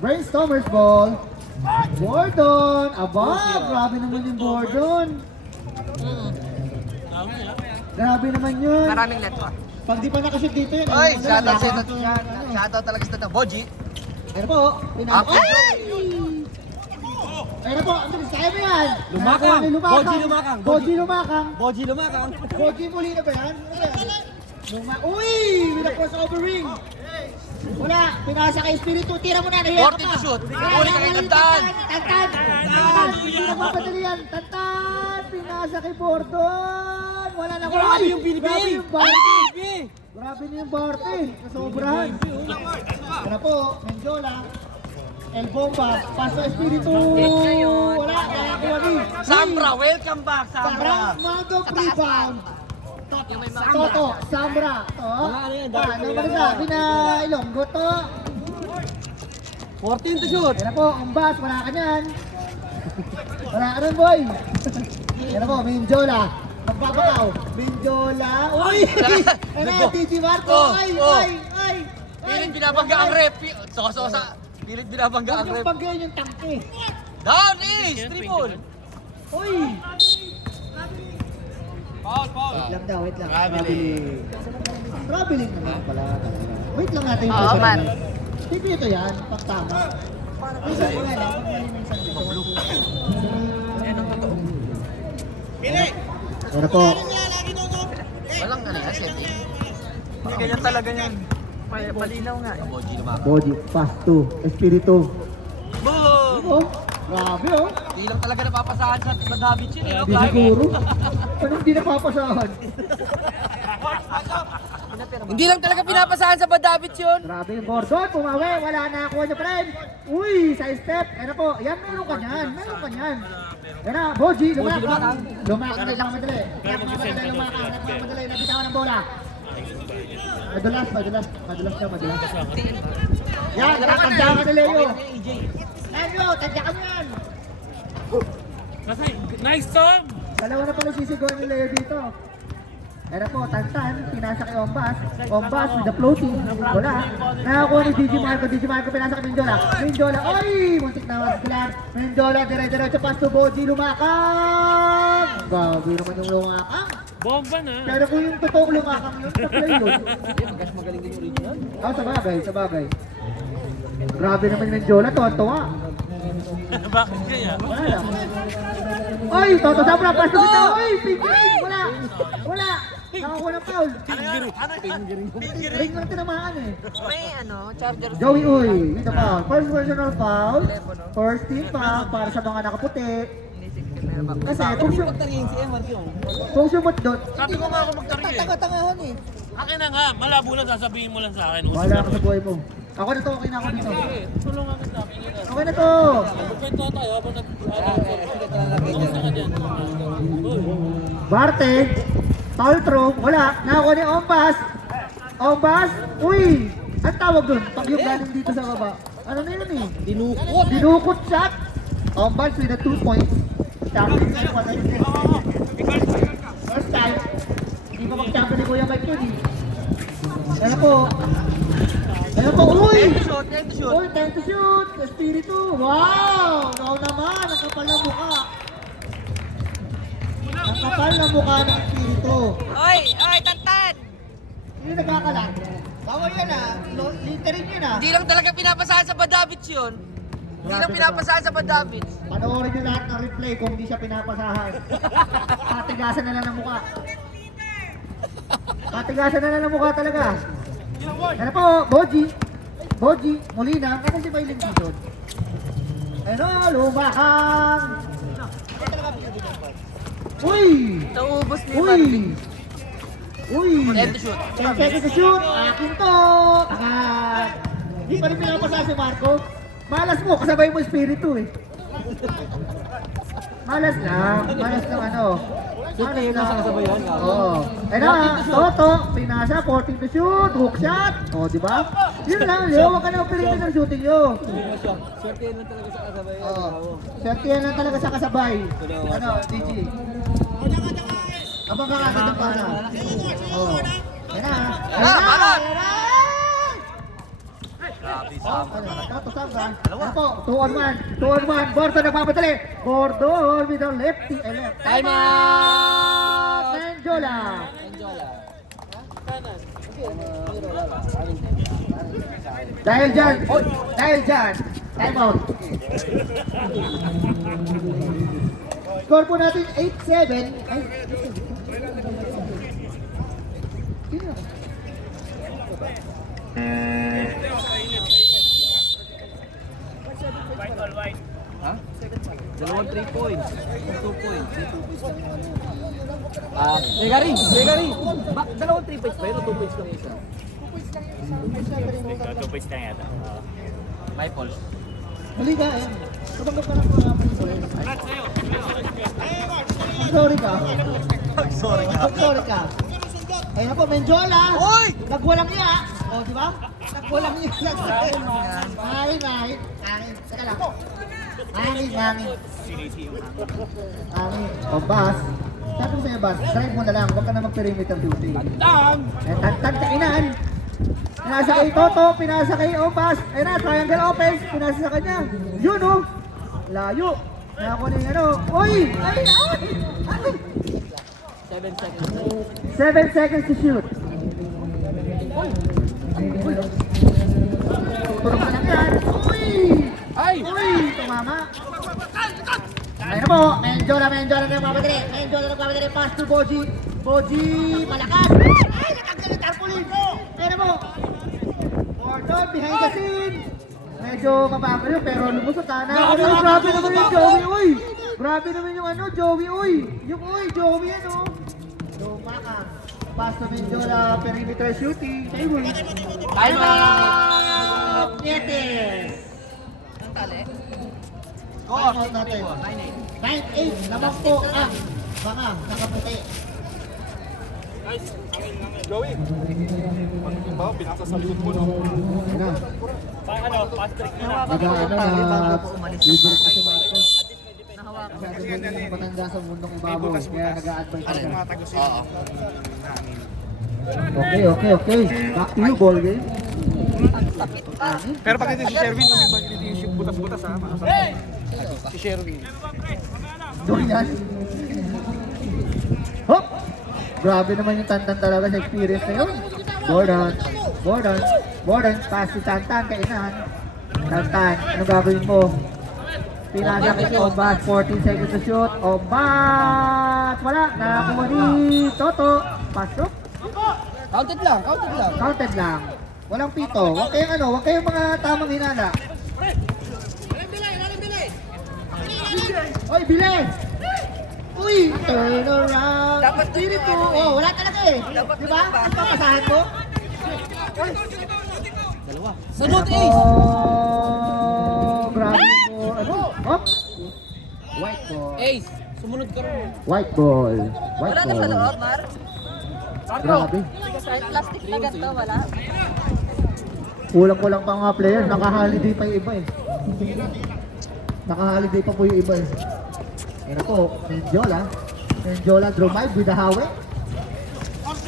Brainstormers ball. Bordon. Aba, grabe naman yung Bordon. Grabe naman yun. Maraming network. Pag di pa nakashoot dito yun. Oy, ano, shoutout sa lahat yan. Shoutout talaga sa Boji. Ano po? Ako. Ano po? Ang bilis, kaya mo yan. Lumakang. Boji lumakang. Boji lumakang. Boji lumakang. Boji muli na ba yan? Uy! With a crossover ring. Wala, pinasa kay Espiritu. Tira mo na, nahiya ka 40 pa. to shoot. Kaya Huli ka kay Tantan. Tantan! Tantan! Hindi na mapadali yan. Tantan! Pinasa kay Bordon. Wala na. Grabe Uy! yung Bilbil. Grabe yung Barte. Grabe na yung Barte. Kasobrahan. Ano po, Menjola. El Bomba. Paso Espiritu. Wala, nakakuha rin. Sambra, welcome back, Sambra. Parang Mando rebound. Toto, Sambra. To. Ano yan, Ano ba sabi na Ilonggo to? 14 to shoot. Yan na po, Umbas, wala ka niyan. Wala ka nun, boy. Yan na po, Minjola. Magpapakaw. Minjola. Uy! Ano yan, DJ Marco? Ay, ay, ay. Pilit binabangga ang rep. Sosa. Pilit binabangga ang Huwag yung rep. pagkain yung tangke. Down is, triple. Uy! Wait lang daw, wait lang. Traveling. Traveling naman pala. Wait lang natin yung Oo, pressure man. naman. Hindi ito yan, pagtama. Minsan ko yan, minsan dito. Ano po? Walang ano yan, setting. Hindi ganyan talaga yan. Palinaw nga. Boji lumakang. Body, fast 2, espiritu. Boom! Oh, grabe oh. Hindi lang talaga napapasahan sa Madabit yun, eh. Hindi siguro. Ano hindi napapasahan? Hindi lang talaga pinapasahan sa Madabit yun. Grabe yung Gordon, pumawi, wala na ako niya friend. Uy, side step. Ano po, yan meron ka niyan, meron ka niyan. Yan na, Boji, lumakang. Lumakang na lang madali. Nagmamadali, nabitawan ng bola. Madulas siya, madulas. Yan, nakakandaan ka na Leo. Leo, tadya ka mo yan. Nice, Tom! Dalawa na pala sisigawan ni Leo dito. Era po, Tantan, pinasa kay Ombas. Ombas with the floating. Wala. Nakakuha ni DJ Marco pinasa kay Menjola. Menjola, oy! Muntik na magsilan. Menjola, dire-diretso pass to Boji, lumakang! Gabi naman yung lumakang. Bomba na! Pero kung yung totoong lumakang yun, sa play yun. Mas magaling din yung original. Ah, sa bagay. Grabe naman yung Menjola, tuwa-tuwa. Bakit kaya? Wala lang. Oy, Toto Sabra, pass to bitaw. Oy, fingering! Wala! Nakakuha ng foul. Ring lang tinamaan eh. May charger. Joey Uy, with the foul. First personal foul. First team foul para sa mga nakaputi. Kasi kung sumot doon, Sabi ko nga ako magtaring eh. taga-tangahan eh. Akin na nga, malabo na sasabihin mo lang sa akin. Wala ka sa buhay mo. Ako na to, okay na ako dito. Tulungan kita, pingin na. Okay na to. Kwento tayo habang Gusto ka dyan. Barte, foul throw, wala. Nakakuha ni Ombas. Ombas, uy! Ang tawag doon, pag yung galing dito sa baba. Ano na yun eh? Dinukot shot. Ombas with a 2 points. First time. Hindi pa mag-champion ni Kuya Mike yun eh. Ano po? Uy! Time to shoot. Uy, time to shoot! Espiritu! Wow! Wow naman! Ang kapal ng mukha! Ang kapal ng mukha ng Espiritu! Oy, Tantan! Hindi nagkakalat. Bawal yan ah! Littering yun ah! Hindi lang talaga pinapasahan sa Madabit yun. Hindi lang pinapasahan sa Madabit. Panoorin nyo lahat ng replay kung hindi siya pinapasahan. Patigasan na lang ng mukha. Patigasan na lang ng mukha talaga. Ano po, Boji, Molina, kasi si Mailing dito. Ano, lumakang! Uy! Naubos ni Uy! Marvin. Uy! 10 to shoot. 10 seconds to shoot! Akin to! Takat! Hindi pa rin pinapasa si Marco. Malas mo, kasabay mo Espiritu eh. Malas lang ano. Malas lang. Oo. Eh na, Toto, pinasa, 14 to shoot, hook shot. O, di ba? Yun lang, Leo, huwag ka na operator ng shooting nyo. Swerte lang talaga sa kasabay. Oo. Swertihan lang talaga sa kasabay. Ano, DG? Abang ka kagad ng pana. Oo. Yan na. Balon! Nagkato Samba. Ano po? 2 on 1. 2 on 1. Gordon nagpapadali. Gordon with the lefty. Left. Time out! Menjola. Dahil dyan. Time out. Score po natin 8-7. Ay, Dalawang 3 points. 2 points. Negari. Dalawang 3 points pero 2 points lang isa. 2 points na yata. My fault. mali ka eh. Tumanggap ka ng mga Sorry ka. Ayun na po, Menjola. Oy! Nagwalang niya. O, di ba? Nagwalang niya. Hangin. Teka lang. Hangin. O, Bas. Sabi ko sa'yo, Bas, drive mo na lang. Huwag ka na mag-perimeter duty. Tantan kainan. Pinasa kay Toto, pinasa kay Obas. Ayun na, triangle offense. Pinasa sa kanya. Yun o. Layo. Nakakunin ano. Uy! Ay! 7 seconds to shoot. Turong ka lang yan. Uy! Tumama. Ayun na po. Menjola na nagpapadali. Pass to Boji. Boji, malakas. Ay! Natanggal yung tarpaulin. Ayun na po. Gordon, behind the scene. Medyo mabagal yun, pero lumusot ha. Grabe naman yung Joey, uy! Grabe naman yung ano, Joey, uy! Joey ano? Lumakas. Pass to Menjola, perimeter shooting. Time out! Nietes! Ang tali. Time out natin. 9-8, naman po ang mga nakaputi. Joey, pag pinasa sa likod mo, no? Ano? Fast break na lang. Nag-ano na, libre pa si Marcos. Nahawakan. Masyado mo yung matanda sa mundong ibabaw, kaya nag-a-advise ka. Okay. Back to you, ball game. Pero pag ito si Sherwin, pag ito yung shoot butas-butas, ha? Si Sherwin. Doon yan. Hop! Grabe naman yung Tantan talaga sa experience na yun. Gordon, pass si Tantan, kainan. Tantan, anong gagawin mo? Pinasa kay Ombat, 14 seconds to shoot. Ombat! Wala, nakakuha ni Toto. Pasok. Counted lang. Walang pito. Huwag kayong mga tamang hinala. Oy, bilis! Uy! Turn around! Dapat Spirit dito, po! Oh, wala talaga eh! Dapat Di ba? dito, Ang papasahan mo? Sunod Ayan Ace! po. Grabe po. Ano? Hop! White ball. Ace! Sumunod ka rin. White ball. Wala na sa loob, Mar? Grabe. Plastic na ganito, wala? Kulang pa mga player. Naka-holiday pa yung iba eh. Naka-holiday pa po yung iba eh. Yan po, Menjola, Dromide with the hawe.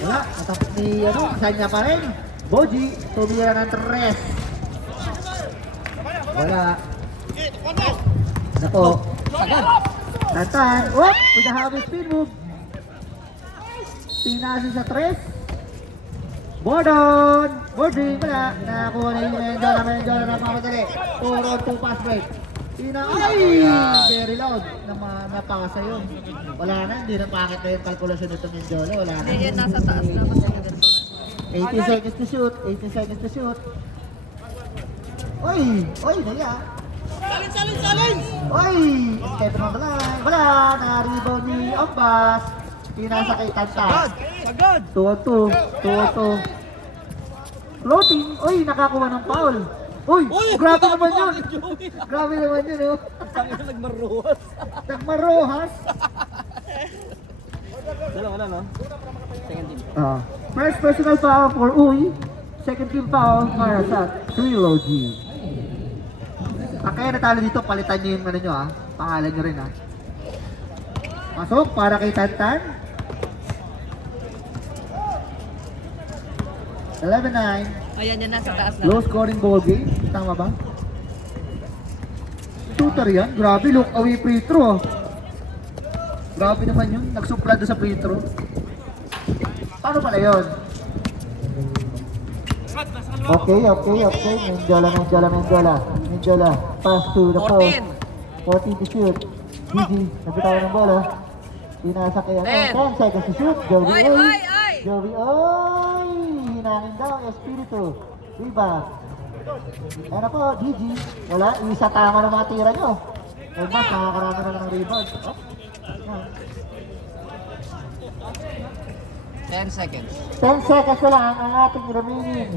Wala, natapos ni, Sanya pa rin. Boji, tumira ng 3. Wala. Yan po. Tantan, with the hawe spin move. Pinasi sa 3. Boji, wala. Nakakuha na yung Menjola na mamadali. 2 pass break. Ay! Very loud. Napakasa yun. Wala na, hindi na pangit na yung kalkulasyon nito Menjola. Wala na. Hindi, yan nasa taas na kasi ganito. 18 seconds to shoot. Oy, naya. Salin! Oy! Step on the line. Wala, na-rebound ni Ombas. Pinasa kay Tantan. Sagad! 2-2. Floating. Oy, nakakuha ng foul. Uy, grabe naman yun. Grabe naman yun, oh. Tangina nagmaruhas. Nagmarohas. Wala, no? Second team. First personal foul for Uy. Second team foul para sa Trilogy. Kaya natalo dito, palitan nyo yung ano nyo, pangalan nyo rin, Pasok para kay Tantan. 11-9. Ayan, yan nasa taas na. Low scoring ball game. Tama ba? Shooter yan. Grabe, look away free throw. Grabe naman yun. Nagsupla doon sa free throw. Paano pala yun? Okay. Menjola. Pass to the post. 14 to shoot. Gigi, nagbitawan ng bola. Pinasa kaya. 10 seconds to shoot. Joey, Oy! Joey, oy! Hinangin daw, Espiritu. Rebound. Ayan na po, Gigi. Wala, isa tama ng mga tira nyo. O mas, nakakarami na lang ng rebound. Oh. 10 seconds. 10 seconds na lang ang ating remaining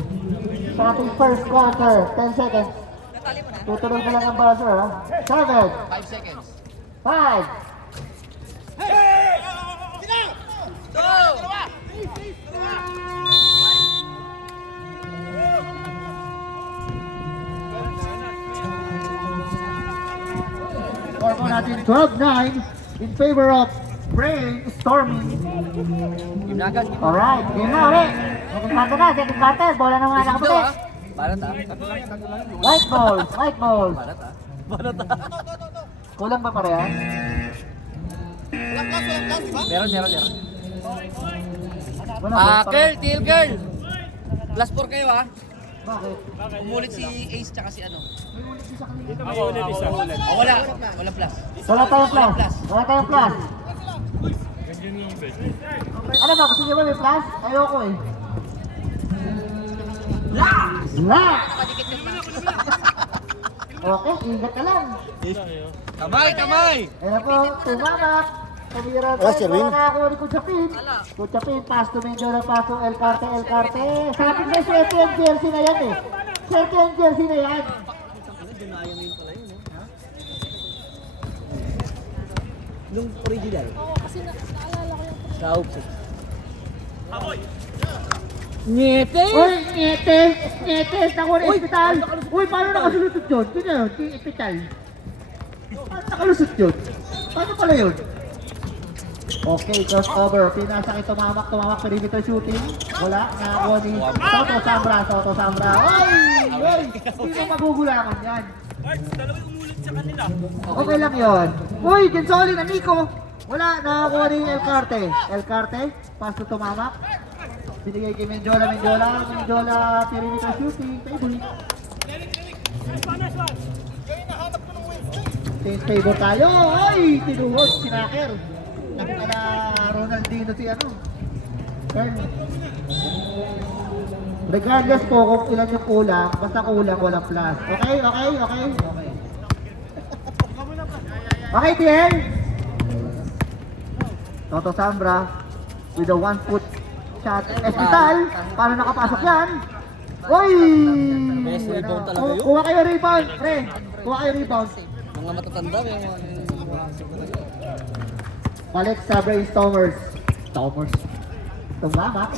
sa ating first quarter. 10 seconds. Tutuloy na lang ang buzzer. 7, 5 seconds. 5, Go! Score po natin 12-9 in favor of brainstorming. Alright, game na ulit. Second quarter na, second quarter. Bola na mga nakaputi. Balat ah. White ball. Kulang ba pareha? Meron. Wala ba? Teal girl. Plus 4 kayo ha. Bakit? Umulit si Ace tsaka si ano. Ako ulit isa. Oh, wala. Wala plus. Wala tayong plus. Ganyan yung best. Ano ba? Gusto niyo ba may plus? Ayoko eh. La! Okay, ingat ka lang. Kamay! Ayan po, tumamak. Kamira tayo. Wala na ako ni Kuchapin. Kuchapin, pass to Mendola, pass to El Carte. Sabi ko, swerte yung jersey na yan eh. Swerte yung jersey na yan. Nung original. Kasi naalala ko yung Sa Oops. Ngete! Uy, ngetes, nakuha na hospital. Uy, paano nakalusot yun? Yun na yun, hospital. Paano nakalusot yun? Paano pala yun? Okay, crossover. Pinasakit, tumamak, perimeter shooting. Wala, nakakuha ni Soto Sambra. Uy! Hindi mo magugulangan yan. Okay lang yun. Uy, Gensoli na Nico. Wala, nakakuha ni El Carte, pass to tumamak. Binigay kay Menjola, perimeter shooting, table. Change favor tayo, ay! Tinuhod, sinaker. Nagkala Ronaldinho si ano. Kern. Regardless po kung ilan yung kulang, basta kulang, walang plus. Okay. Okay, TL. Toto Sambra with a 1-foot shot. Espital, paano nakapasok yan? Uy! Best rebound talaga yun. Kuha kayo rebound, pre. Kuha kayo rebound. Mga matatanda yung Balik sa brainstormers. Tumamak,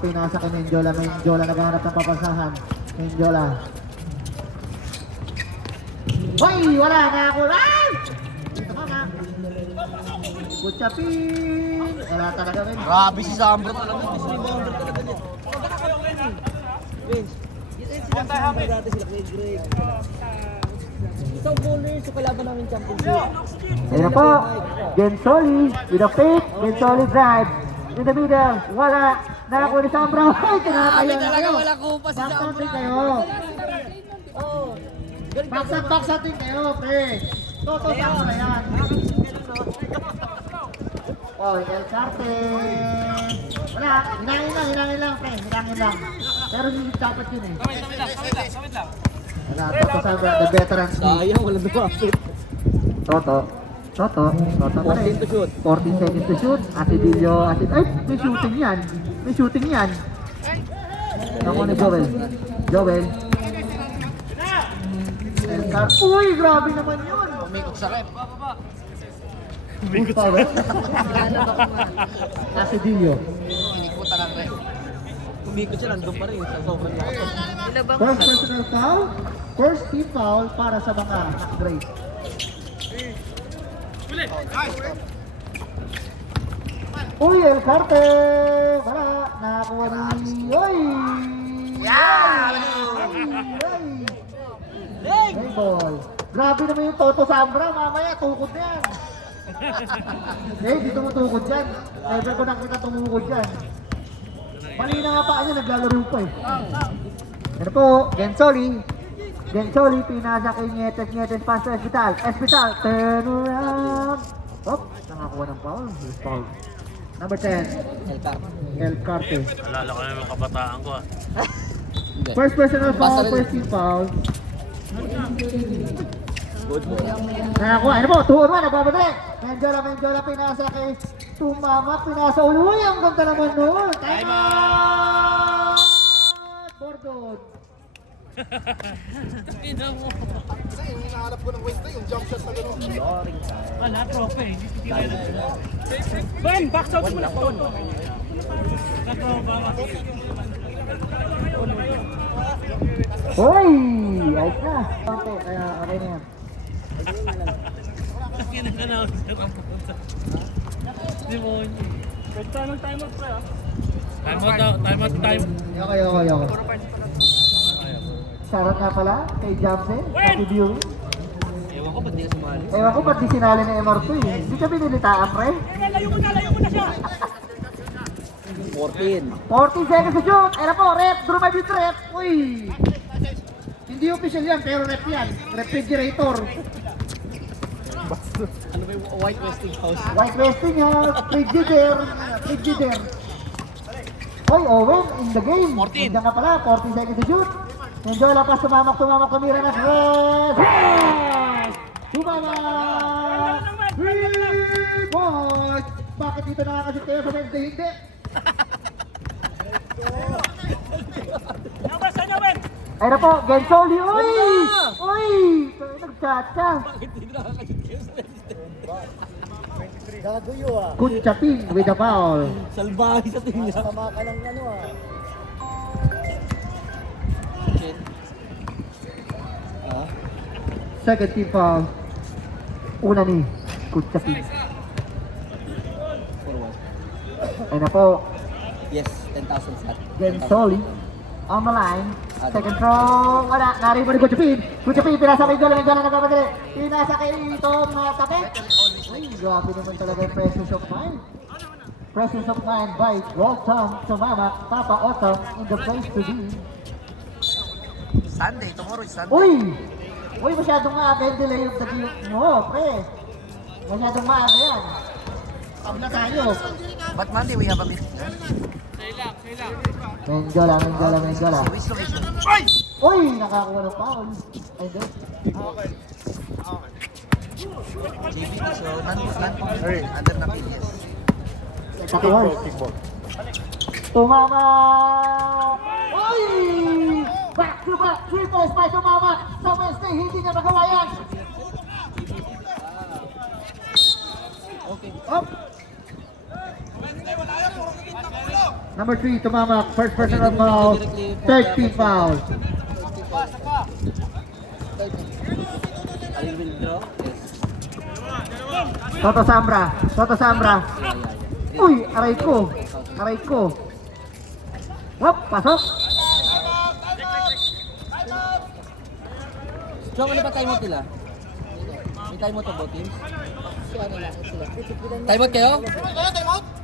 pinasa kay Menjola naghahanap ng papasahan. Menjola. Hoy! Wala na ako. Ay! Tumamak. Kuchapin. Wala talaga rin. Grabe si Zambro talaga. Best rebounder talaga niya. Vince, yun sinasabi dati sila kay Greg. Isang bowler sa kalaban namin championship. Ayan po. Gensoli with a fake. Gensoli drive. In the middle. Wala. Nakakuha ni Sambra. Ay, kinakaya na Talaga kayo. wala kupa si Back Zambro. din kayo. Baksak din kayo, pre. Toto Sambra yan. Oh, El Carte. Wala. Hinangin lang, pre. Hinangin lang. Pero hindi dapat yun eh. Wala, Toto Sambra, the veteran. Sayang, wala dumapit. Toto pa rin. 14 to shoot. 14 seconds to shoot. Asidillo. Ay, may shooting yan. Ako ni Joel. El Carte. Uy, grabe naman yun. Umikot sa rep. Big power. Asidillo. Inikutan ng rep. Umikot siya, nandun pa rin. Sa sobrang lakas. First personal foul. First team foul para sa mga break. Uy, El Carte! Wala, nakakuha ni... Uy! Yeah! Ay, ball. Grabe naman yung Toto Sambra, mamaya tukod na yan. Hindi tumutukod yan. Never ko nakita tumukod yan. Mali na nga pa niya, naglalaro pa eh. Ano po, Gensoli. Gensoli, pinasa kay Nietes pass to Espital, turn around. Hop, nakakuha ng foul. Foul. Number 10, El Carte. Alala ko na yung kabataan ko ah. First personal foul, first team foul. Nakakuha, ano po, 2-1, nagbabalik. Menjola, pinasa kay Tumama, pinasa ulo. Uy, ang ganda naman nun. Time out! Bordon. Hinahanap ko ng Wednesday, yung jump shot na gano'n. Wala, trope eh. Ben, box out mo na po. Hoy! Ayos na. Okay, kaya okay na yan. Demonyo. Pwede ng timeout pre ah. Time. Okay. Shoutout nga pala kay Jamse, Happy Viewing. Ewan ko, ba't di ka sumali? Ewan ko ba't di sinali na MR2 eh. Hindi ka binilitaan, pre. Layo mo na siya. 40 seconds to shoot. Ayun na po, rep. Drew by beat rep. Uy! Hindi official yan, pero rep yan. Refrigerator. Ano ba yung White Westinghouse? White Westinghouse. Frigidaire. Hoy, Owen, in the game. 14. Nandiyan ka pala, 40 seconds to shoot. Enjoy lapas, tumamak, tumira na. Yes! Tumamak! 3 points! Bakit dito nakakashoot kayo sa Wednesday? Hindi. Ay na po, Gensoli. Uy! Uy! Nagchatcha. Kuchapin with a foul. Salbahe sa tingin niya. Second team foul. Una ni Kuchapin. Ay na po, Yes, 10,000 slot. Gensoli on the line. Second throw. Wala, narinig mo ni Kuchapin. Kuchapin, pinasa kay Jola nagpapadali. Pinasa kay Tom na tabi. Ay, grabe naman talaga yung presence of mind. Presence of mind by Walton Tumama, Papa Otto in the place to be. Sunday, tomorrow is Sunday. Uy! Uy, masyadong maaga yung delay yung tagiyot mo, pre. Masyadong maaga yan. Tabla tayo. But Monday we have a meeting. Menjola. Wisdom. Uy! Nakakuha ng foul. Ay, hindi. JB, so under na PDS. Kickball. Tumama! Uy! Back to back, triples by Tumama. Sa Wednesday, hindi niya magawa yan. Okay. Up! Number 3, Tumama. First personal foul. Third team foul. A little bit draw? Yes. Toto Sambra. Uy, aray ko. Hop, pasok. John, ano ba timeout nila? May timeout ba teams? Timeout kayo?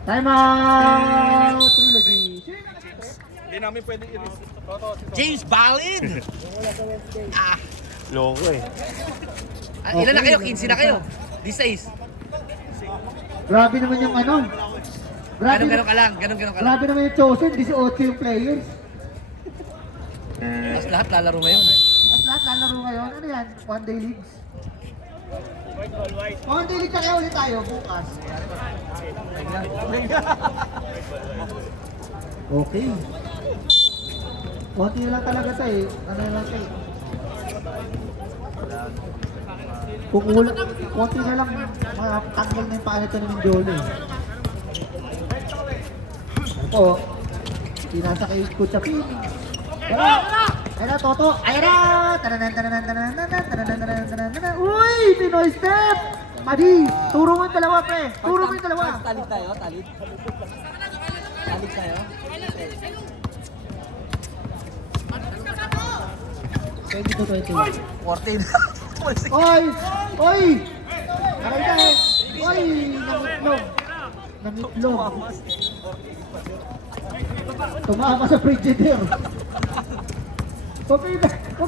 Time out. Trilogy. Hindi namin pwede i-risk. James Balin! Loko eh. Ilan na kayo? 15 na kayo? These days? Grabe naman yung ano. Ganun ka lang. Grabe naman yung chosen. 18 yung players. Mas lahat lalaro ngayon. At lahat lalaro ngayon. Ano yan? One day leagues. One day league na kayo ulit tayo bukas. Okay. Konti na lang talaga tayo eh. Ano na lang tayo. Konti na lang matanggal na yung paa nito ng Mindolo eh. Ano po? Pinasa kay Kuchapin. Ayan na, Toto. Ayan na! Tananan. Uy! Pinoy step! Madi, turo mo yung dalawa, pre. Turo mo yung dalawa. Talit tayo, talit. Talit tayo. 14. Oy! Oy! Aray ka eh! Oy! Nangitlog! Nangitlog! Tumama sa Frigidaire! Huwag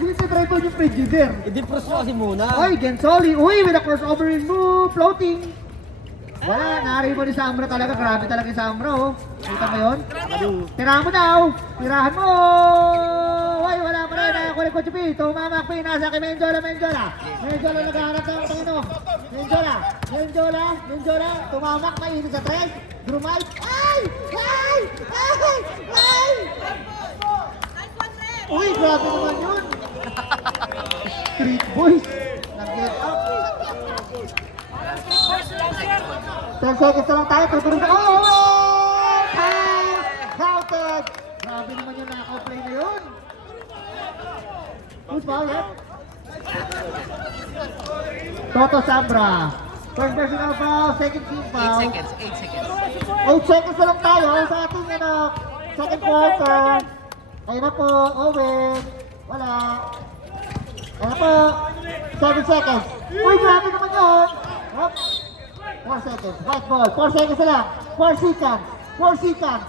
niyo try po yung Frigidaire! I-defrost mo kasi muna. Oy! Gensoli! Uy! With a crossover in move! Floating! Wala! Nari mo ni Samra talaga. Grabe talaga yung Samra oh! Kita mo yun? Tirahan mo daw! Tirahan mo! Uy! Wala pa rin! Nakakulit ko chupi! Tumamak pa nasa kay Menjola! Menjola! Menjola naghahanap ng Panginoon! Menjola! Menjola! Menjola! Tumamak pa sa tres! Drumite! Ay! Ay! Ay! Ay! Uy! Grabe naman yun! Street boys! Nag-get up! 10 seconds na lang tayo, tutuloy na. Oh! Time! Counted! Grabe naman yung naka-play na yun. Who's foul, eh? Toto Sambra. First personal foul, second team foul. 8 seconds, 8 seconds. 8 seconds na lang tayo sa ating second quarter. Ayun na po, Owen. Wala. Ayun na po, 7 seconds. Uy, grabe naman yun. Hop. 4 seconds. Right ball. 4 seconds na lang. 4 seconds. 4 seconds.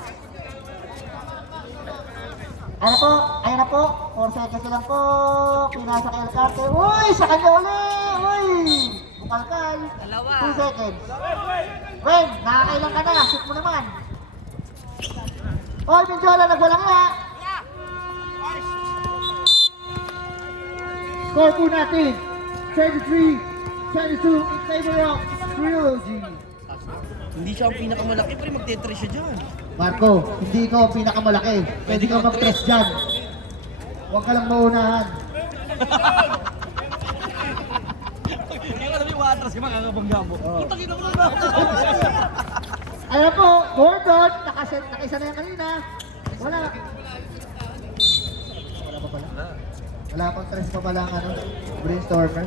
Ayun na po. 4 seconds na lang po. Pinasa kay Alcarte. Uy! Sa kanya uli! Uy! Bukalkal. 2 seconds. Wen, nakakailang ka na. Shoot mo naman. Oy, Menjola, nagwalang nga. Score po natin. 23-22 in favor of Trilogy. Hindi siya ang pinakamalaki, pero magte-3 siya dyan. Marco, hindi ikaw ang pinakamalaki. Pwede ka mag-press dyan. Huwag ka lang maunahan. Hindi ko alam yung watras yung makakabangga mo. Puta, kinamula na ako. Ayan po, Gordon, nakaisa na yan kanina. Wala. Wala pa pala. Wala pang tres pa pala ang brainstormer.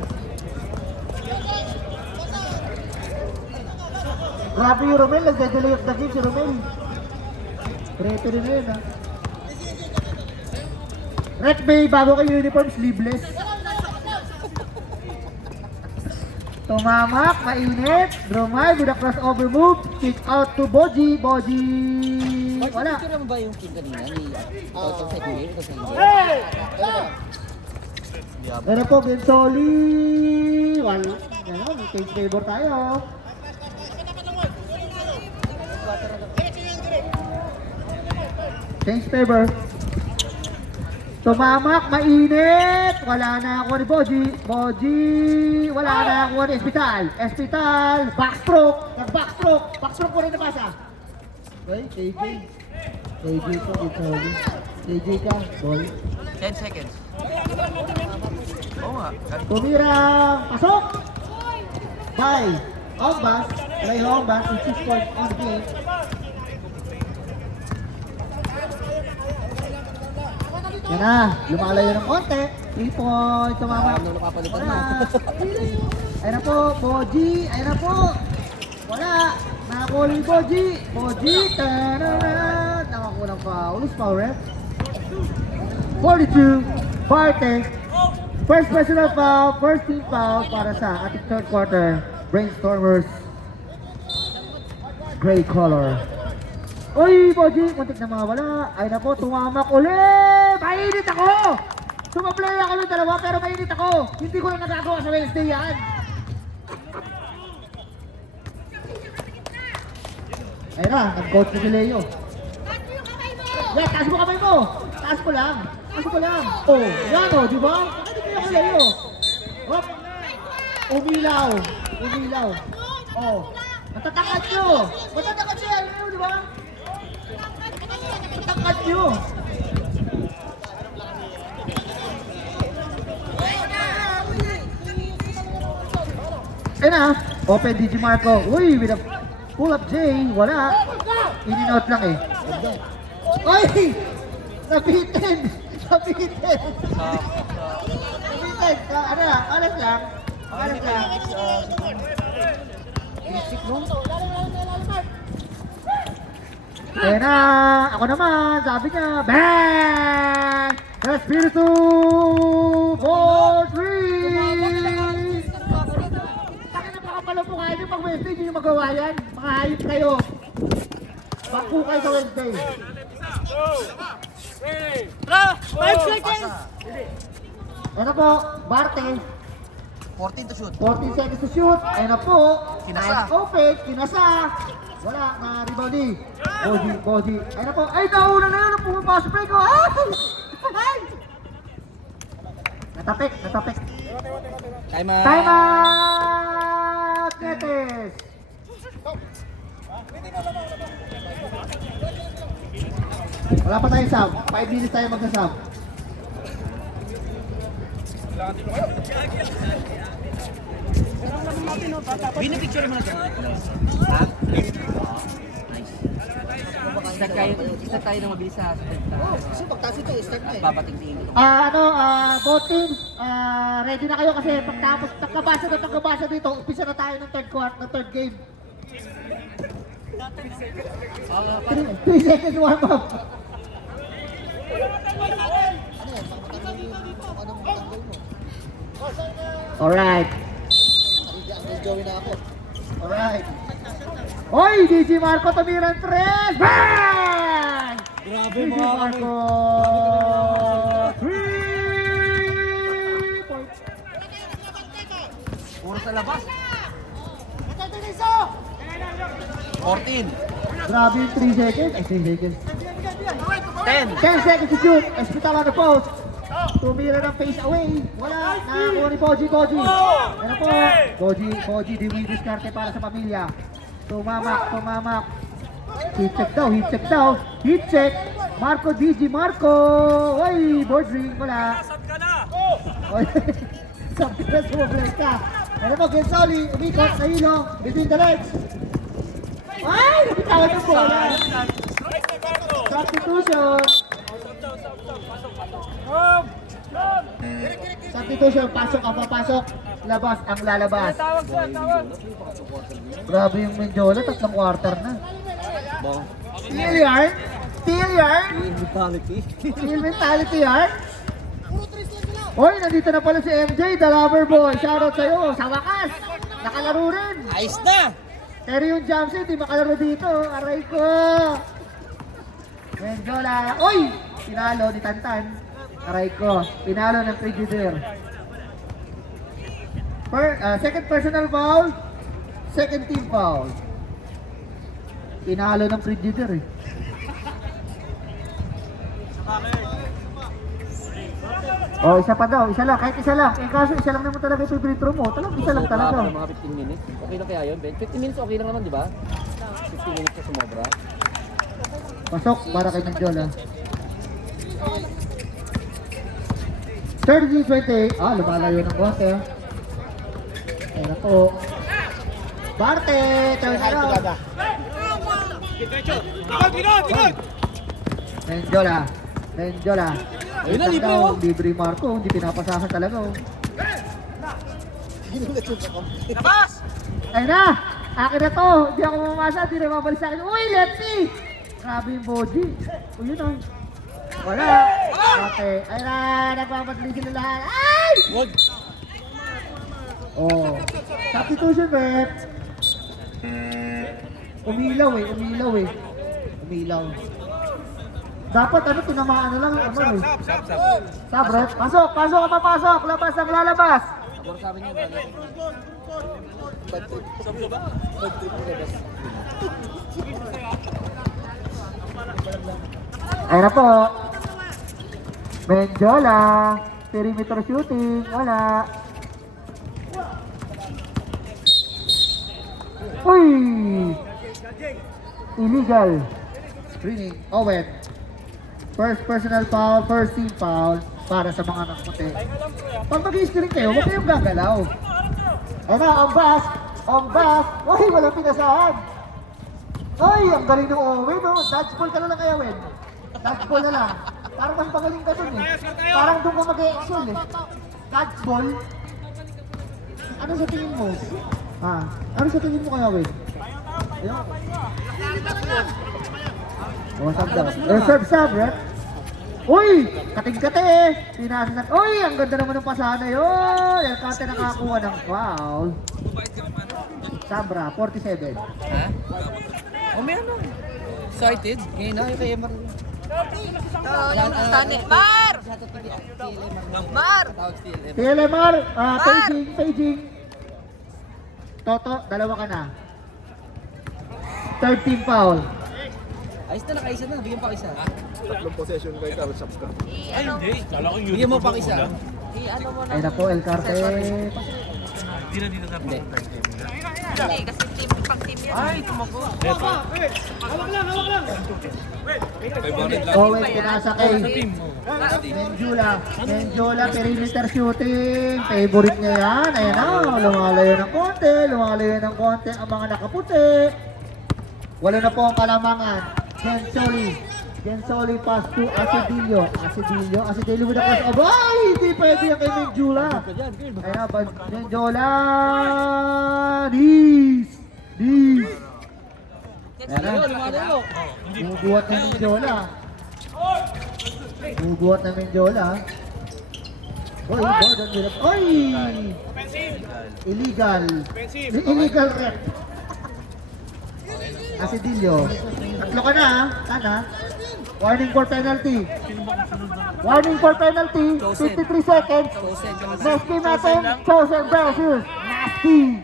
Grabe yung Romel, nagde-delay of the game si Romel. Preto rin na yun ha. Red Bay, bago kayo uniform, sleeveless. Tumamak, mainit. Dromay with a crossover move. Kick out to Boji. Boji. Wala. Picture mo ba yung kick kanina ni Toto sa Kuya? Ito sa inyo. Ano po, Bensoli. Wala. Ano, may change favor tayo. Change favor. Tumamak, mainit. Wala na ako ni Boji. Boji. Wala na ako ni Espital. Espital. Backstroke. Nag-backstroke. Backstroke po rin nabasa. Okay, KJ. KJ po, Bensoli. KJ ka, ball. 10 seconds. Oo nga. Tumirang pasok! By Ombas, play Ombas, with 6 points on the game. Yan na, lumalayo ng konti. 3 points, tumama. Ano napapalitan na? Ayun na po, Boji. Ayun na po. Wala. Nakakuha ni Boji. Boji. Tananan. Nakakulang foul. Who's foul, ref? 42. Bartes. First personal foul, first team foul para sa ating third quarter. Brainstormers. Gray color. Uy, Boji, muntik na mawala. Ay na po, tumamak ulit. Mainit ako! Sumablay ako ng dalawa pero mainit ako. Hindi ko na nagagawa sa Wednesday yan. Ayun na, nag-coach na si Leo. Yeah, taas mo kamay mo. Taas ko lang. Taas ko lang. Oh, yan o, di ba? Hindi ko yung Leo. Hop. Umilaw. Umilaw. Oh. Matatakad nyo. Matatakad siya, Leo, di ba? Matatakad nyo. Ayun na, open DJ Marco. Uy, with a pull-up J. Wala. In and out lang eh. Uy! Napitin! Napitin! Napitin! Ano lang, alas lang. Alas lang. Ayan na, ako naman, sabi niya, bang! Espiritu Bodri! Bakit napakapala po kayo pag Wednesday, hindi nyo magawa yan? Mga hayop kayo. Baku kayo sa Wednesday. 5 seconds! Ano po, Barte, 14 to shoot. 14 seconds to shoot. Ayan na po. Kinasa. Open, kinasa. Wala, na rebound. Boji. Ayan na po. Ay, nauna na yun. Pumapasok break ko. Ay! Natapik. Time out. Time out! Netes. Wala pa tayong sub. 5 minutes tayo magsasub. Binipicture mo na siya. Start tayo na mabilis sa start. Kasi pagtaas ito, start na eh. Papatingtingin ito. Both teams, ready na kayo kasi pagtapos pagkabasa dito, umpisa na tayo ng third game. 3 seconds warm up. Alright. Alright. Oy, DJ Marco tumira ng 3. Bang! Grabe DJ mga Marco. 3 points. Puro sa labas. 14. Grabe yung 3 seconds. Ay, 3 seconds. 10. 10 seconds to shoot. Hospital on the post. Tumira ng face away. Wala. Nakakuha ni Boji. Ano po? Boji. Diskarte para sa pamilya. Tumamak. Heat check. Marco, DJ Marco. Oy, board ring. Wala. Oy. Sabi na sumablet ka. Ano po, Gensoli. Umikot. Nahilo. Between the legs. Ay! Nakitawan ng bola. Substitution. Pasok ang papasok. Labas ang lalabas. Grabe yung Menjola, 3 quarter na. Steel yarn? Steel mentality yarn? Hoy, nandito na pala si MJ, the lover boy. Shoutout sa'yo, sa wakas. Nakalaro rin. Ayos na! Pero yung Jamsi, di makalaro dito. Aray ko. Menjola. Oy! Pinalo ni Tantan. Aray ko. Pinalo ng Frigidaire. Second personal foul. Second team foul. Pinalo ng Frigidaire eh. Oh, isa pa daw. Isa lang. Kahit isa lang. Eh kaso isa lang naman talaga ito yung free throw mo. Talagang isa lang talaga. Mga 15 minutes. Okay lang kaya yun, Ben? 15 minutes okay lang naman, di ba? 15 minutes na sumobra. Pasok para kay Menjola. 30-28. Lumalayo ng konti. Ayan na po. Barte! Turn around. Menjola. Ayun na, libre oh. Libre Marco. Hindi pinapasahan talaga oh. Labas! Ayun na! Akin na to! Hindi ako mamasa. Hindi na mabalik sa akin. Uy! Lefty! Grabe yung Boji. Uy, yun oh. Wala! Okay. Ayun na! Nagpapadali sila lahat. Ay! Wag! Oh. Substitution, Beth. Umilaw eh. Dapat tinamaan na lang ang ano eh. Sab, Beth. Pasok ang papasok. Labas ang lalabas. Siguro sabi niya, Ayun na po. Menjola. Perimeter shooting. Wala. Uy! Illegal. Screening. Owen. First personal foul, first team foul para sa mga nakaputi. Pag mag-i-screen kayo, huwag kayong gagalaw. Ayun na, ang bas. Uy, walang pinasahan. Ay, ang galing ng Owen, no? Dodgeball ka na lang kaya, Wen. Dodgeball na lang. Parang mas magaling ka dun, eh. Parang doon ka mag-e-excel, eh. Dodgeball. Ano sa tingin mo? Ano sa tingin mo kaya, Win? Ayun. Oh, sub daw. Sub, rep. Uy! Kating-kate eh! Pinasa. Uy! Ang ganda naman ng pasana yun! El Cante nakakuha ng foul. Sabra, 47. Ha? O may ano? Excited? Ngayon na, yung kay Emar. Tani. Mar! Mar! TLMR, paging. Toto, dalawa ka na. Third team foul. Ayos na, nakaisa na. Bigyan pa isa. Tatlong possession kayo, tapos subs ka. Ay, hindi. Kala ko Bigyan mo pa isa. I-ano mo na. Ay na po, El Carte. Hindi na dito sa Hindi. Hindi, kasi team, pang team yan. Ay, tumago. Owen, pinasa kay Team mo. Menjula, perimeter shooting. Favorite niya yan. Ayan na, lumalayo ng konti ang mga nakaputi. Wala na po ang kalamangan. Gensoli pass to Asedillo with the crossover. Ay, hindi pwede yan kay Menjula. Ayan na, Menjula. Dis. Ayan na. Bubuhat ng Menjola. Oy, Gordon Williams. Oy! Illegal rep. Asedillo. Tatlo ka na ha. Sana. Warning for penalty. 53 seconds. Next team natin, Chosen versus Nasty.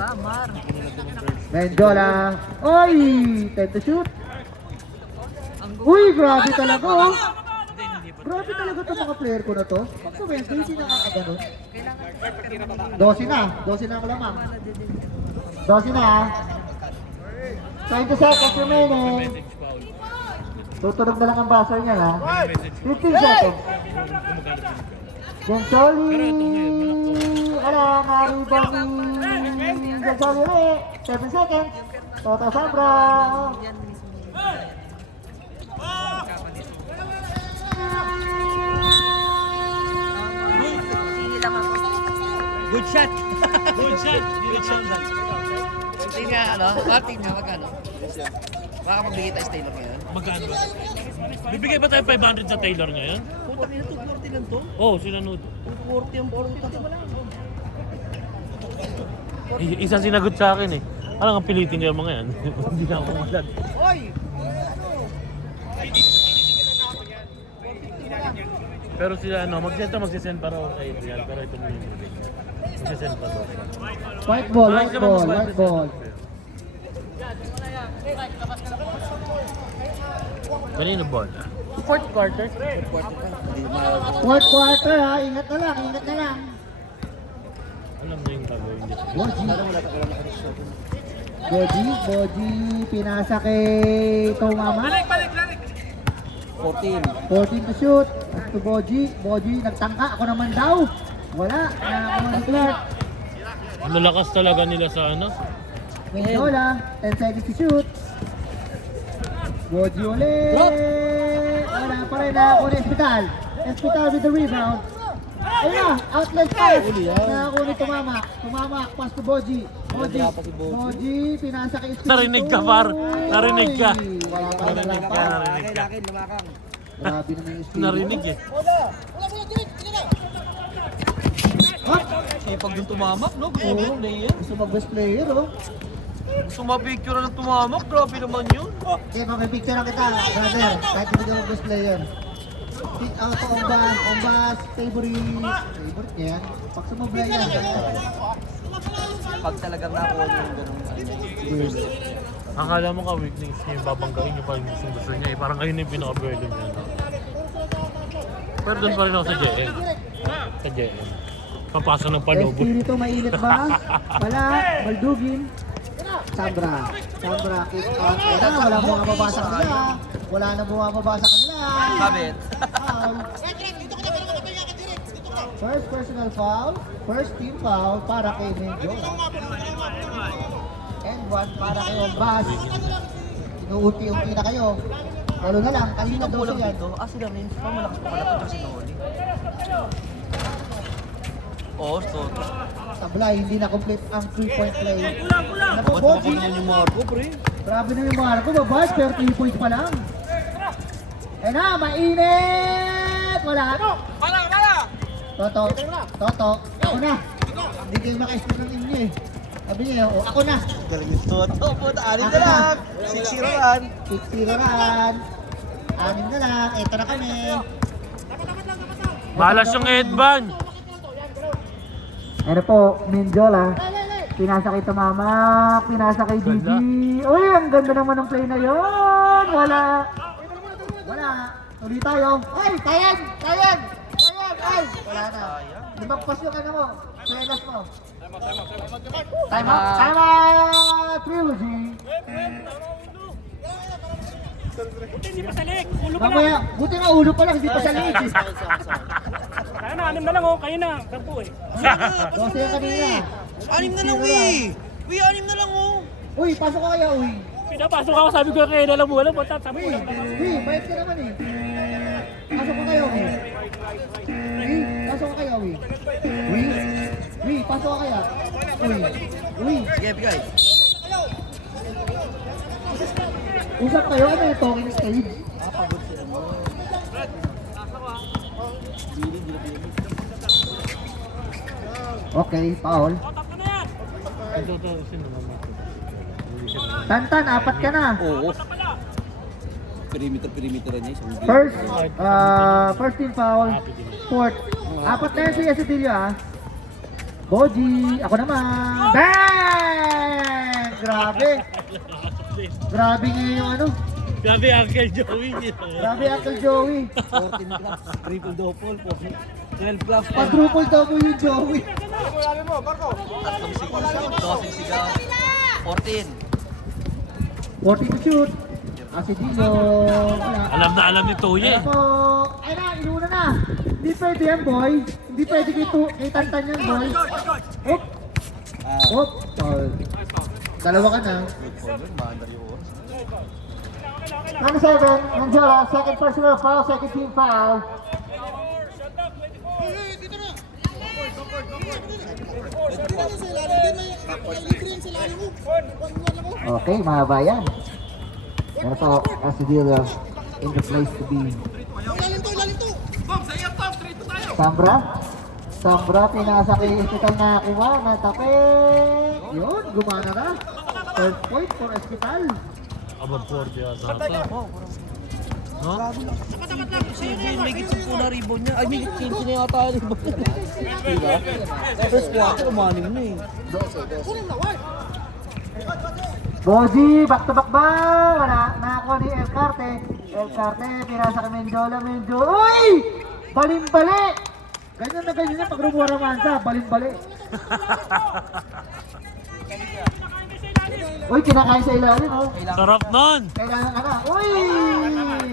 Ba, Mar? Menjola. Oy! Time to shoot. Uy, grabe talaga oh. Grabe talaga itong mga player ko na to. Sa Wednesday, sino nakakaganon? 12 na ang lamang. 12 na ha. 20 seconds remaining. Tutunog na lang ang buzzer niya ha. 15 seconds. Gensoli. Wala, naribang ni Gensoli ulit. 7 seconds. Toto Sabra. Hindi lang ako. Good shot! Good shot. Hindi nga, ating nga, magkano? Baka magbigay tayo sa Taylor ngayon. Magkano ba? Bibigay ba tayo 500 sa Taylor ngayon? Puta, may 240 lang to. Oo, sila Nude. 240 ang ball. Isang sinagot sa akin eh. Alam ang pilitin niyo yung mga yan. Hindi na ako malad. Oy! Pero sila magsisend para okay yan. Pero ito mo yung magsisend pa to. White ball. Kanino ball? Fourth quarter. Fourth quarter ha. Ingat na lang. Alam na yung gagawin dito. Boji, pinasa kay Tomama. 14 to shoot. At to Boji, nagtangka. Ako naman daw. Wala. Nakakuha ni Clark. Ang lalakas talaga nila sa ano? Mendola, 10 seconds to shoot. Boji ulit. Wala pa rin. Nakakuha ni Espital with the rebound. Ayun na, outlet pass. Nakakuha ni Tumama, pass to Boji. Boji, pinasa kay Espital. Narinig ka, Par. Narinig ka. Wala pa rin Narinig ka. Narinig ka. Grabe naman yung Espital. Narinig eh. Eh, pag yung tumamak, no? Gusto mo yung player. Gusto mag-best player, oh. Gusto mapicture ng tumamak, grabe naman yun. Okay, papipicture lang kita, brother. Kahit hindi ka mag-best player. Ombas, favorite niya yan. Pag sumabla yan. Pag talagang nakuha nyo yung ganun. Yes. Akala mo ka weakness niya yung babanggain niyo pa yung gusto niya eh. Parang ayun yung pinaka-burden niya. No? Pero doon pa rin ako sa JM. Sa JM. Papasa ng palubot. Espiritu, mainit ba? Wala, Baldugin. Sabra, kick out. Wala bumabasa kanila. Wala na bumabasa kanila. Kabit. Foul. First personal foul, first team foul para kay Mendola. And one para kay Ombas. Inuunti-unti na kayo. Lalo na lang, kanina Sino 12 kulang yan. dito? Si Lamens pa, malakas pa pala ito si Noli. Oo, so. Sablay, hindi na complete ang 3-point play. Ano po, Boji? Yung Marco, pre. Grabe na yung Marco, babad, pero 3 points pa lang. Ayun na, mainit! Wala. Toto, ako na. Hindi kayo maka-explain ng inyo eh. Sabi niya, oh, ako na. Galing yung Toto, puta. 6 na lang. 6-0 yan. 6-0 ran. 6 na lang, eto na kami. Malas yung headband. Ano po, Minjola. Pinasa kay Tamamak, pinasa kay Didi. Uy, ang ganda naman ng play na yon. Wala. Tuloy tayo. Ay, tayan! Ay, wala na. Limang pas yung ano mo. Plenas mo. Time out! Trilogy. Mamaya, buti nga ulo pa lang, hindi pa sa liit. Kaya na, 6 na lang oh, kayo na, kampo eh. 12 yung kanina. 6 na lang, uy. Uy, 6 na lang, oh. Uy, pasok ka kaya, uy. Pinapasok ako, sabi ko kayo na lang mo, alam mo, sabi Uy, ko. uy, bayad ka naman eh. Pasok ka kaya, uy. Uy, pasok ka kaya, uy. Uy, pasok ka kaya. Uy. Sige, bigay. Usap kayo, ano yung talking stage? Okay, foul. Ito, sino naman ito? Tantan, 4 ka na. Oo. Perimeter niya. First team foul. Fourth. 4 na yun si Esedillo ah. Boji, ako naman. Bang! Grabe ngayon yung ano. Grabe, Uncle Joey. Grabe Uncle Joey. 14 plus, triple double, 12 plus, Quadruple double yung Joey. tatlong sigaw, 12 sigaw, 14. 40 to shoot. Si Dino. Wala. Alam ni Toye. Ako, ay na, inuna na. Hindi pwede yan, boy. Hindi pwede kay Tantan yan, boy. Oop. Oop. Foul. Dalawa ka na. Number 7, Manjola, second personal foul, second team foul. Okay, mahaba yan. Ano po, Esedillo in the place to be. Sambra, pinasa kay Hospital na kuha, natape. Yun, gumana na. Third point for Hospital. Abang 40 yata. No? May gitsin po na rebound niya. Ay, may gitsin niya yata yung rebound niya. Diba? First quarter, umaning na eh. Boji, back to back ba? Wala, nakakuha ni El Carte. Pinasa kay Menjola. Uy! Balimbali! Ganyan na pag rumura mansa, balimbali. Uy, kinakain sa ilalim, oh. Sarap nun! Kailangan ka na. Uy!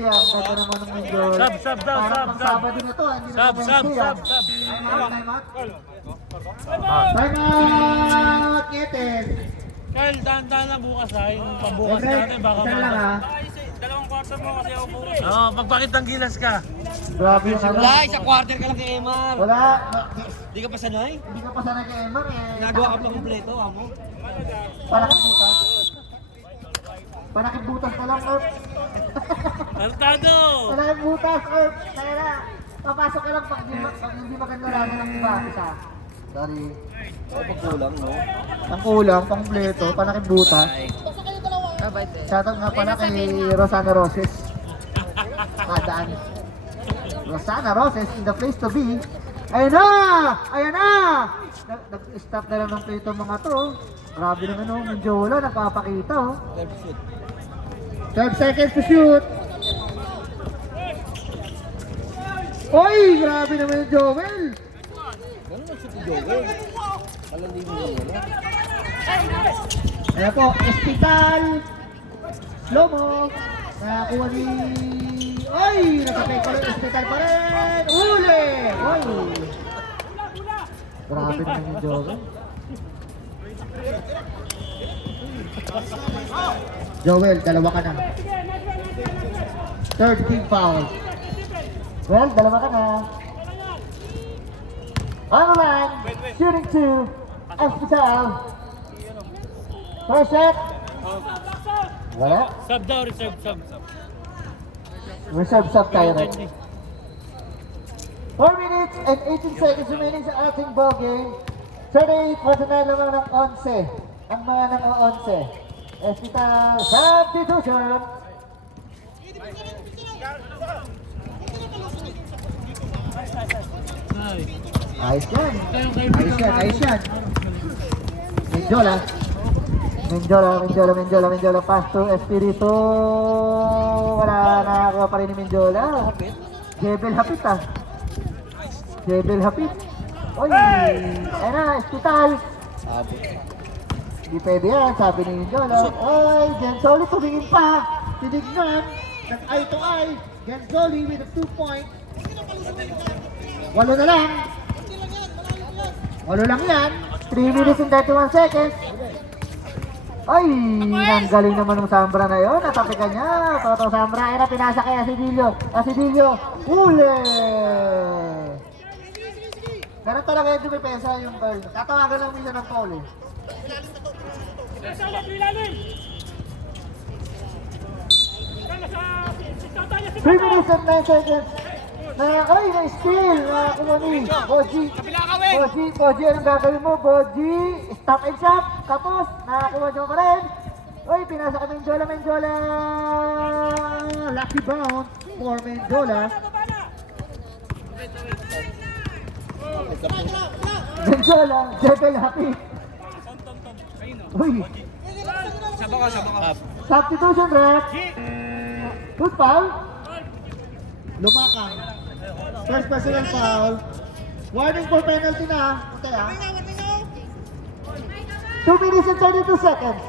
Ang ganda naman ng Menjola. Sab. Parang pang Sabado na to, hindi na Sab. Wednesday, ah. Time out, Nietes. Kyle, dahan-dahan lang bukas ha. Yung pambukas natin, baka Isa lang ah. Dalawang kwarta mo kasi ako bukas. Oo, magpakit ng gilas ka. Grabe yung ano. Wala, isang quarter ka lang kay Emar. Wala. Di ka pa sanay? Hindi ka pa sana kay Emmer eh. Nagawa ka pa kompleto, amo. Panakit butas ka lang, Earth. Altado! Panakit butas, Earth. Kaya na, papasok ka lang pag hindi maganda lang ng iba. Isa. Sorry. Pagkulang, no? Ang kulang, pang-pleto, panakit butas. Kabait eh. Shoutout nga pala kay Rosana Roses. Kadaan. Rosana Roses in the place to be. Ayan na! Nag-stop na lang ng play itong mga to. Grabe naman oh, Menjola, nagpapakita oh. 12 seconds to shoot. Oy, grabe naman yung Joel. Ganun nag-shoot si Joel. Alam mo yun, Ayan po, Hospital. Lomo. Nakakuha ni... Oy! Nasapay pa rin, Hospital pa rin. Huli! Oy! Grabe naman yung Joel. Joel, dalawa ka na. Third team foul. Well, dalawa ka na. On the line, shooting 2, Hospital. First shot. Wala. Sub daw, reserve, sub. Reserve sub tayo rin. 4 minutes and 18 seconds remaining sa ating ball game. 38 personal lamang ng 11. Ang mga ng 11. Hospital substitution. Ayos yan. Ayos yan. Menjola. Pass to Espiritu. Wala, nakakuha pa rin ni Menjola. Jebel Hapit ah. Jebel Hapit. Oy, ayun na, Hospital. Hindi pwede yan, sabi ni Menjola. Oy, Genzoli tumingin pa. Tinignan. Nag-eye to eye. Genzoli with a 2 point. 8 na lang. 8 lang yan. 3 minutes and 31 seconds. Ay, ang galing naman ng Sambra na yun. Natapikan niya. Toto Sambra. Era pinasa kay Asidillo. Asidillo. Ule! Ganun talaga yung dumipesa yung girl. Tatawagan lang minsan ng foul eh. 3 minutes and 9 seconds. Na-steal. Kumani. Boji, anong gagawin mo? Boji, stop and shop. Tapos, nakakuha nyo pa rin. Uy, pinasa ka Menjola. Lucky bounce for Menjola. Jebel Happy. Uy. Substitution, ref. Good foul. Lumakang. First personal foul. Warning for penalty na. Okay ah. 2 minutes and 32 seconds.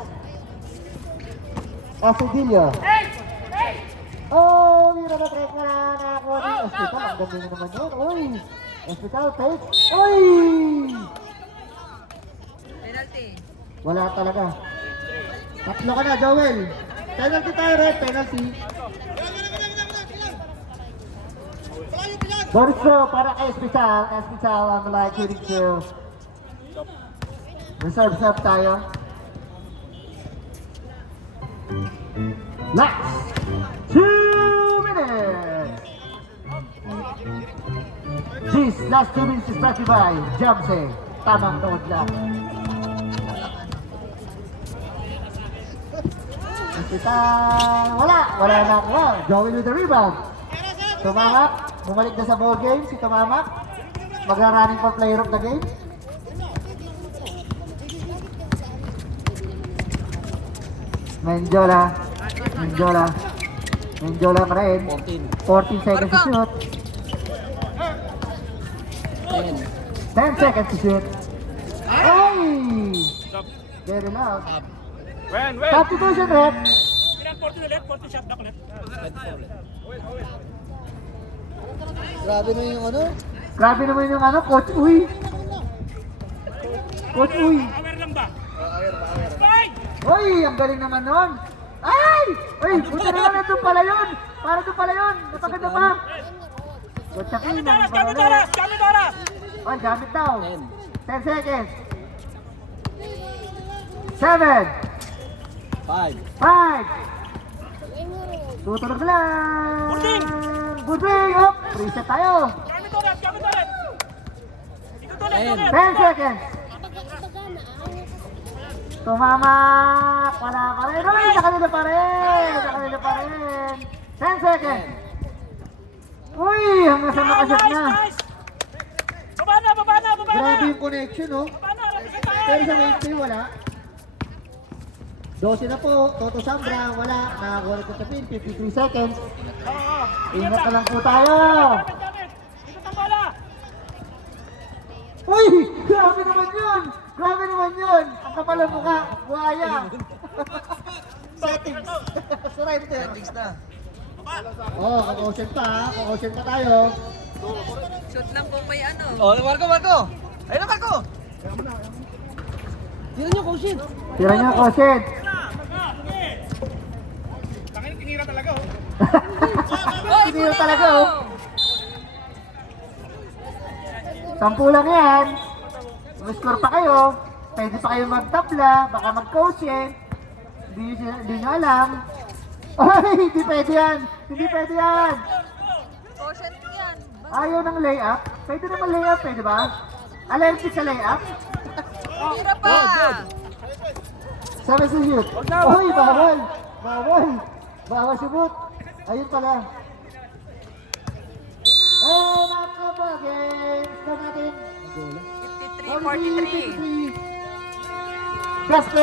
Asidillo. Oh, mira na break na nakakuha ng Hospital. Ang ganda na naman yun. Uy. Hospital takes. Uy. Penalty. Wala talaga. Tatlo ka na, Joel. Penalty tayo rin. Penalty. Boris Pro para kay Hospital ang like hitting to. Reserve sub tayo. Last 2 minutes. This last 2 minutes is brought to you by Jamse. Tamang nood lang. Hospital, wala na ako. Joey with the rebound. Tumamak, bumalik na sa ball game si Tumamak. Magra-running for player of the game. Menjola pa rin. 14 seconds to shoot. 10 seconds to shoot. Ay! Very loud. Substitution, ref. Grabe na yung ano. Grabe naman yung ano, Coach Uy. Coach Uy. Uy, ang galing naman nun. Ay! Uy, buti naman ito pala yun. Para ito pala yun. Napaganda pa. Coach Akin. Uy, gamit daw. 10 seconds. 7. 5. Tutunog lang. Buding. Up. Reset tayo. 10 seconds. Tumamak. Wala pa rin. Uy, sa kanila pa rin. 10 seconds. Uy, hanggang sa nakashot na. Grabe yung connection, oh. Pero sa mainstay, wala. 12 na po. Toto Sambra, wala. Nakakuha ko sa pin. 53 seconds. Ingat na lang po tayo. Uy! Grabe naman yun! Ang kapal ang mukha. Buhaya. Settings. Surrender. Settings na. Oh, kukosyon pa. Kukosyon pa tayo. Shoot lang po may ano. Oh, Marco! Ayun na, Marco! Tira nyo, Koshid! Tira niya, Koshid. 0 talaga oh. 10 lang yan. Score pa kayo. Pwede pa kayo magtabla, baka mag-coach eh. Hindi nyo alam. Ay, hindi pwede yan. Hindi pwede yan. Caution yan. Ayaw ng layup. Pwede naman layup, pwede ba? Allergic sa layup? Tira pa. Sabi sa shoot. Ay, bawal. Bawal. Bawal shoot. Ayun pala. And after the game, start natin. 53-43. Plus